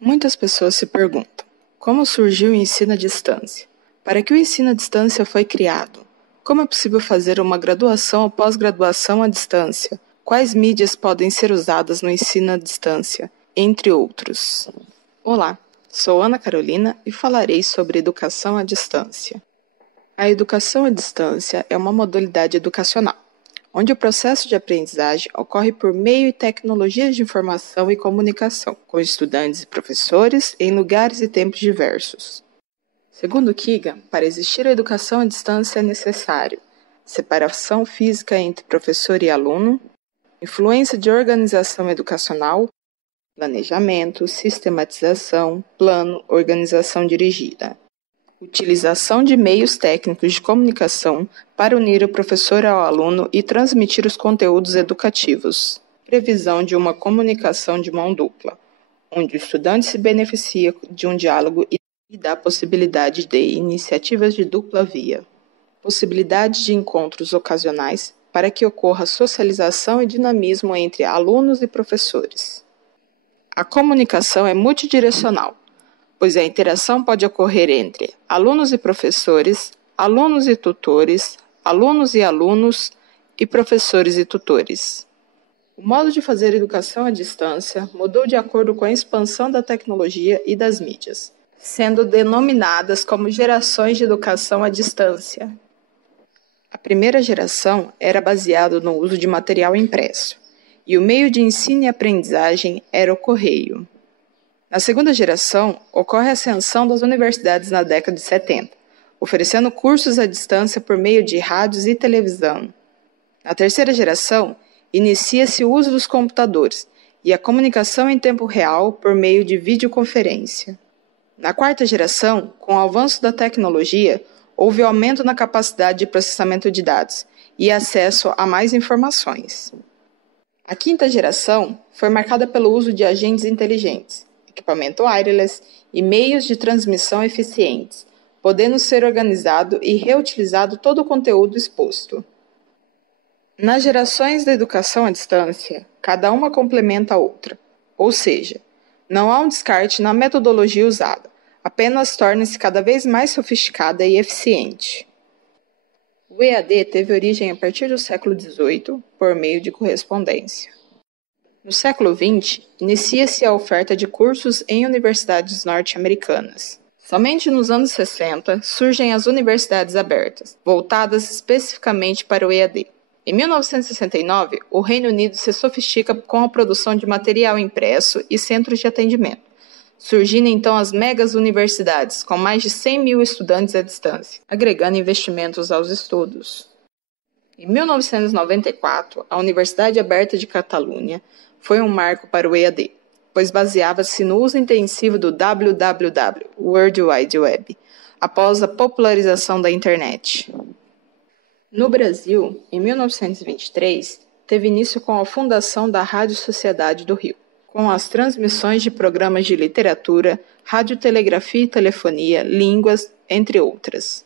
Muitas pessoas se perguntam: como surgiu o ensino à distância? Para que o ensino à distância foi criado? Como é possível fazer uma graduação ou pós-graduação à distância? Quais mídias podem ser usadas no ensino à distância? Entre outros. Olá, sou Ana Carolina e falarei sobre educação à distância. A educação à distância é uma modalidade educacional, onde o processo de aprendizagem ocorre por meio de tecnologias de informação e comunicação, com estudantes e professores em lugares e tempos diversos. Segundo Keegan, para existir a educação à distância é necessário separação física entre professor e aluno, influência de organização educacional, planejamento, sistematização, plano, organização dirigida. Utilização de meios técnicos de comunicação para unir o professor ao aluno e transmitir os conteúdos educativos. Previsão de uma comunicação de mão dupla, onde o estudante se beneficia de um diálogo e dá possibilidade de iniciativas de dupla via. Possibilidade de encontros ocasionais para que ocorra socialização e dinamismo entre alunos e professores. A comunicação é multidirecional, pois a interação pode ocorrer entre alunos e professores, alunos e tutores, alunos e alunos e professores e tutores. O modo de fazer educação à distância mudou de acordo com a expansão da tecnologia e das mídias, sendo denominadas como gerações de educação à distância. A primeira geração era baseada no uso de material impresso, e o meio de ensino e aprendizagem era o correio. Na segunda geração, ocorre a ascensão das universidades na década de 70, oferecendo cursos à distância por meio de rádios e televisão. Na terceira geração, inicia-se o uso dos computadores e a comunicação em tempo real por meio de videoconferência. Na quarta geração, com o avanço da tecnologia, houve aumento na capacidade de processamento de dados e acesso a mais informações. A quinta geração foi marcada pelo uso de agentes inteligentes, equipamento wireless e meios de transmissão eficientes, podendo ser organizado e reutilizado todo o conteúdo exposto. Nas gerações da educação à distância, cada uma complementa a outra, ou seja, não há um descarte na metodologia usada, apenas torna-se cada vez mais sofisticada e eficiente. O EAD teve origem a partir do século XVIII, por meio de correspondência. No século XX, inicia-se a oferta de cursos em universidades norte-americanas. Somente nos anos 60 surgem as universidades abertas, voltadas especificamente para o EAD. Em 1969, o Reino Unido se sofistica com a produção de material impresso e centros de atendimento, surgindo então as megas universidades, com mais de 100 mil estudantes à distância, agregando investimentos aos estudos. Em 1994, a Universidade Aberta de Catalunha foi um marco para o EAD, pois baseava-se no uso intensivo do WWW, World Wide Web, após a popularização da internet. No Brasil, em 1923, teve início com a fundação da Rádio Sociedade do Rio, com as transmissões de programas de literatura, radiotelegrafia e telefonia, línguas, entre outras.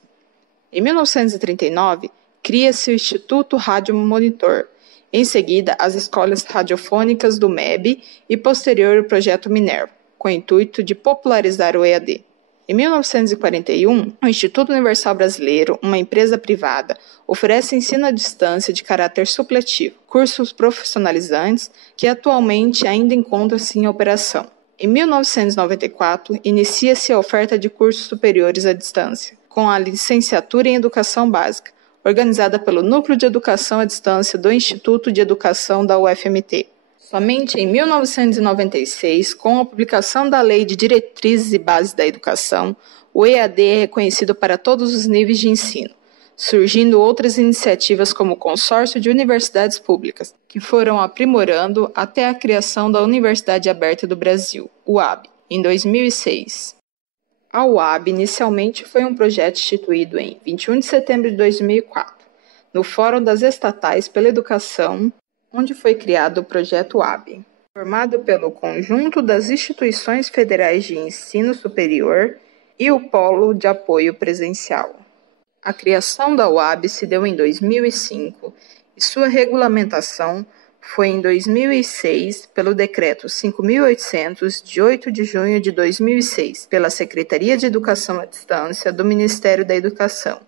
Em 1939, cria-se o Instituto Rádio Monitor, em seguida as escolas radiofônicas do MEB e posterior o Projeto Minerva, com o intuito de popularizar o EAD. Em 1941, o Instituto Universal Brasileiro, uma empresa privada, oferece ensino à distância de caráter supletivo, cursos profissionalizantes que atualmente ainda encontram-se em operação. Em 1994, inicia-se a oferta de cursos superiores à distância, com a licenciatura em Educação Básica, organizada pelo Núcleo de Educação à Distância do Instituto de Educação da UFMT. Somente em 1996, com a publicação da Lei de Diretrizes e Bases da Educação, o EAD é reconhecido para todos os níveis de ensino, surgindo outras iniciativas como o Consórcio de Universidades Públicas, que foram aprimorando até a criação da Universidade Aberta do Brasil, UAB, em 2006. A UAB inicialmente foi um projeto instituído em 21 de setembro de 2004, no Fórum das Estatais pela Educação, onde foi criado o Projeto UAB, formado pelo conjunto das instituições federais de ensino superior e o Polo de Apoio Presencial. A criação da UAB se deu em 2005 e sua regulamentação foi em 2006 pelo Decreto 5.800, de 8 de junho de 2006, pela Secretaria de Educação à Distância do Ministério da Educação.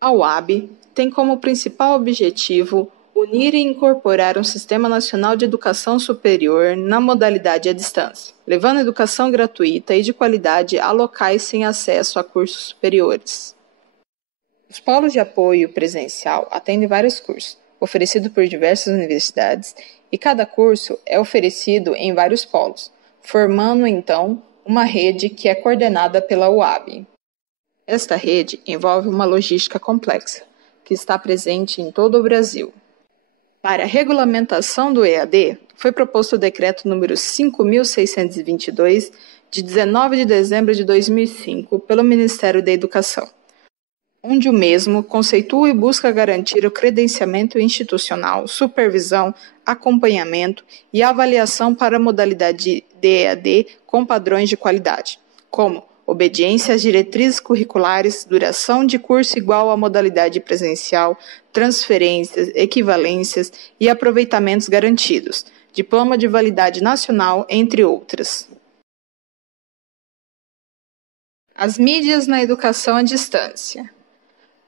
A UAB tem como principal objetivo unir e incorporar um Sistema Nacional de Educação Superior na modalidade à distância, levando educação gratuita e de qualidade a locais sem acesso a cursos superiores. Os polos de apoio presencial atendem vários cursos, oferecidos por diversas universidades, e cada curso é oferecido em vários polos, formando então uma rede que é coordenada pela UAB. Esta rede envolve uma logística complexa, que está presente em todo o Brasil. Para a regulamentação do EAD, foi proposto o Decreto número 5.622, de 19 de dezembro de 2005, pelo Ministério da Educação, onde o mesmo conceitua e busca garantir o credenciamento institucional, supervisão, acompanhamento e avaliação para a modalidade de EAD com padrões de qualidade, como obediência às diretrizes curriculares, duração de curso igual à modalidade presencial, transferências, equivalências e aproveitamentos garantidos, diploma de validade nacional, entre outras. As mídias na educação à distância.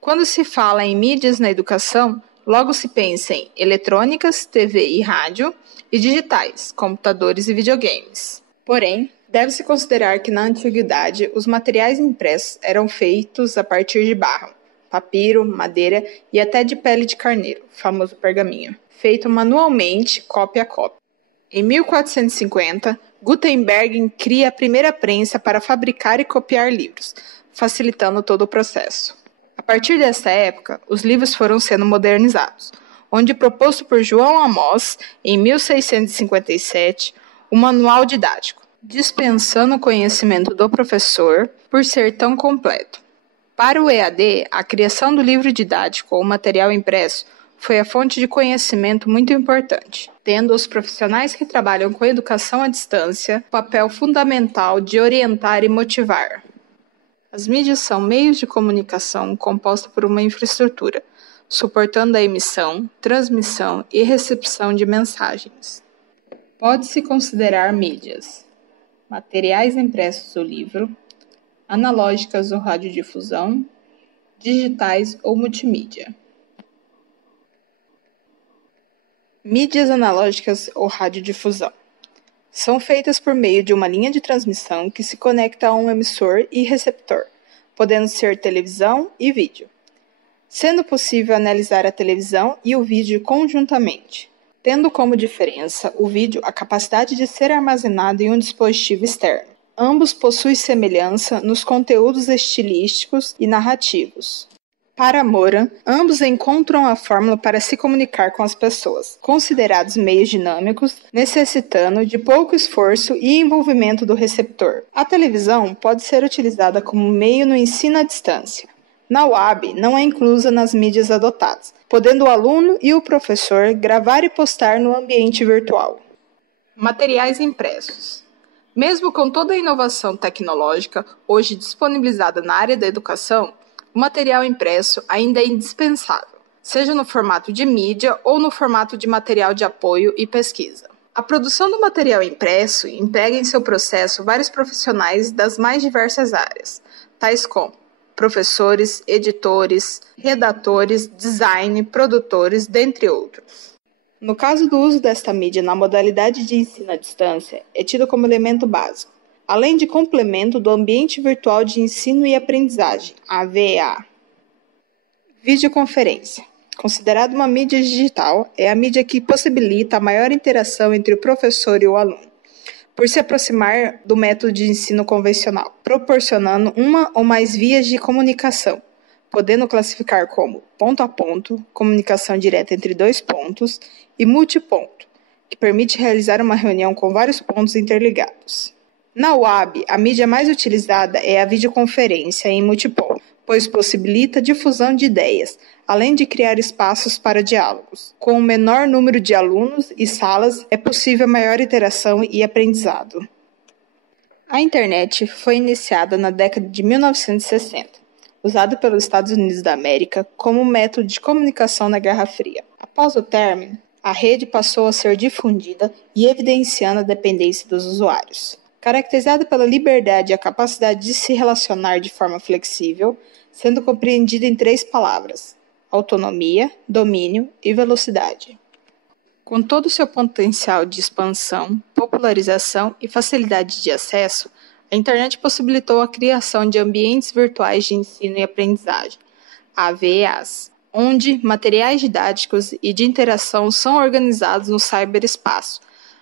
Quando se fala em mídias na educação, logo se pensa em eletrônicas, TV e rádio, e digitais, computadores e videogames. Porém, deve-se considerar que na antiguidade os materiais impressos eram feitos a partir de barro, papiro, madeira e até de pele de carneiro, famoso pergaminho, feito manualmente, cópia a cópia. Em 1450, Gutenberg cria a primeira prensa para fabricar e copiar livros, facilitando todo o processo. A partir dessa época, os livros foram sendo modernizados, onde proposto por João Amós, em 1657, o manual didático, dispensando o conhecimento do professor por ser tão completo. Para o EAD, a criação do livro didático ou material impresso foi a fonte de conhecimento muito importante, tendo os profissionais que trabalham com educação à distância o papel fundamental de orientar e motivar. As mídias são meios de comunicação compostos por uma infraestrutura, suportando a emissão, transmissão e recepção de mensagens. Pode-se considerar mídias: materiais impressos do livro, analógicas ou radiodifusão, digitais ou multimídia. Mídias analógicas ou radiodifusão são feitas por meio de uma linha de transmissão que se conecta a um emissor e receptor, podendo ser televisão e vídeo, sendo possível analisar a televisão e o vídeo conjuntamente, tendo como diferença o vídeo a capacidade de ser armazenado em um dispositivo externo. Ambos possuem semelhança nos conteúdos estilísticos e narrativos. Para Moura, ambos encontram a fórmula para se comunicar com as pessoas, considerados meios dinâmicos, necessitando de pouco esforço e envolvimento do receptor. A televisão pode ser utilizada como meio no ensino à distância. Na UAB, não é inclusa nas mídias adotadas, podendo o aluno e o professor gravar e postar no ambiente virtual. Materiais impressos. Mesmo com toda a inovação tecnológica hoje disponibilizada na área da educação, o material impresso ainda é indispensável, seja no formato de mídia ou no formato de material de apoio e pesquisa. A produção do material impresso emprega em seu processo vários profissionais das mais diversas áreas, tais como professores, editores, redatores, design, produtores, dentre outros. No caso do uso desta mídia na modalidade de ensino à distância, é tido como elemento básico, além de complemento do ambiente virtual de ensino e aprendizagem, AVEA. Videoconferência. Considerada uma mídia digital, é a mídia que possibilita a maior interação entre o professor e o aluno, por se aproximar do método de ensino convencional, proporcionando uma ou mais vias de comunicação, podendo classificar como ponto a ponto, comunicação direta entre dois pontos, e multiponto, que permite realizar uma reunião com vários pontos interligados. Na UAB, a mídia mais utilizada é a videoconferência em multiponto, pois possibilita a difusão de ideias, além de criar espaços para diálogos. Com um menor número de alunos e salas, é possível maior interação e aprendizado. A internet foi iniciada na década de 1960, usada pelos Estados Unidos da América como método de comunicação na Guerra Fria. Após o término, A rede passou a ser difundida e evidenciando a dependência dos usuários. Caracterizada pela liberdade e a capacidade de se relacionar de forma flexível, sendo compreendida em 3 palavras: autonomia, domínio e velocidade. Com todo o seu potencial de expansão, popularização e facilidade de acesso, a internet possibilitou a criação de ambientes virtuais de ensino e aprendizagem, AVEAs, onde materiais didáticos e de interação são organizados no cyberespaço,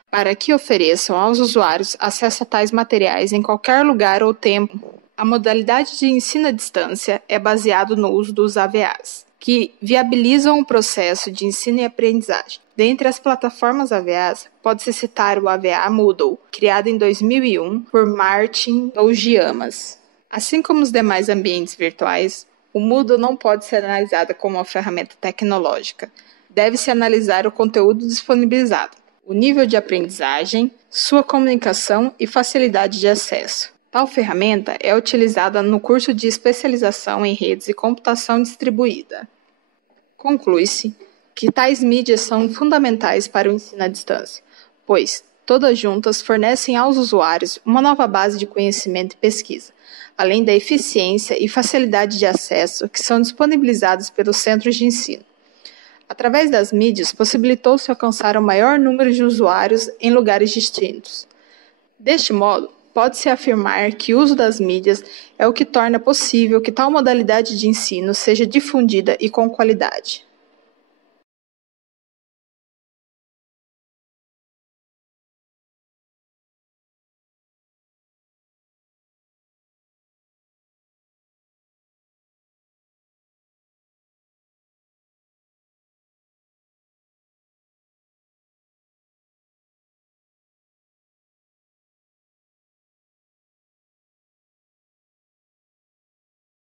para que ofereçam aos usuários acesso a tais materiais em qualquer lugar ou tempo. A modalidade de ensino à distância é baseada no uso dos AVAs, que viabilizam o processo de ensino e aprendizagem. Dentre as plataformas AVAs, pode-se citar o AVA Moodle, criado em 2001 por Martin Ougiamas. Assim como os demais ambientes virtuais, o Moodle não pode ser analisado como uma ferramenta tecnológica. Deve-se analisar o conteúdo disponibilizado, o nível de aprendizagem, sua comunicação e facilidade de acesso. Tal ferramenta é utilizada no curso de especialização em redes e computação distribuída. Conclui-se que tais mídias são fundamentais para o ensino à distância, pois todas juntas fornecem aos usuários uma nova base de conhecimento e pesquisa, além da eficiência e facilidade de acesso que são disponibilizados pelos centros de ensino. Através das mídias, possibilitou-se alcançar o maior número de usuários em lugares distintos. Deste modo, pode-se afirmar que o uso das mídias é o que torna possível que tal modalidade de ensino seja difundida e com qualidade.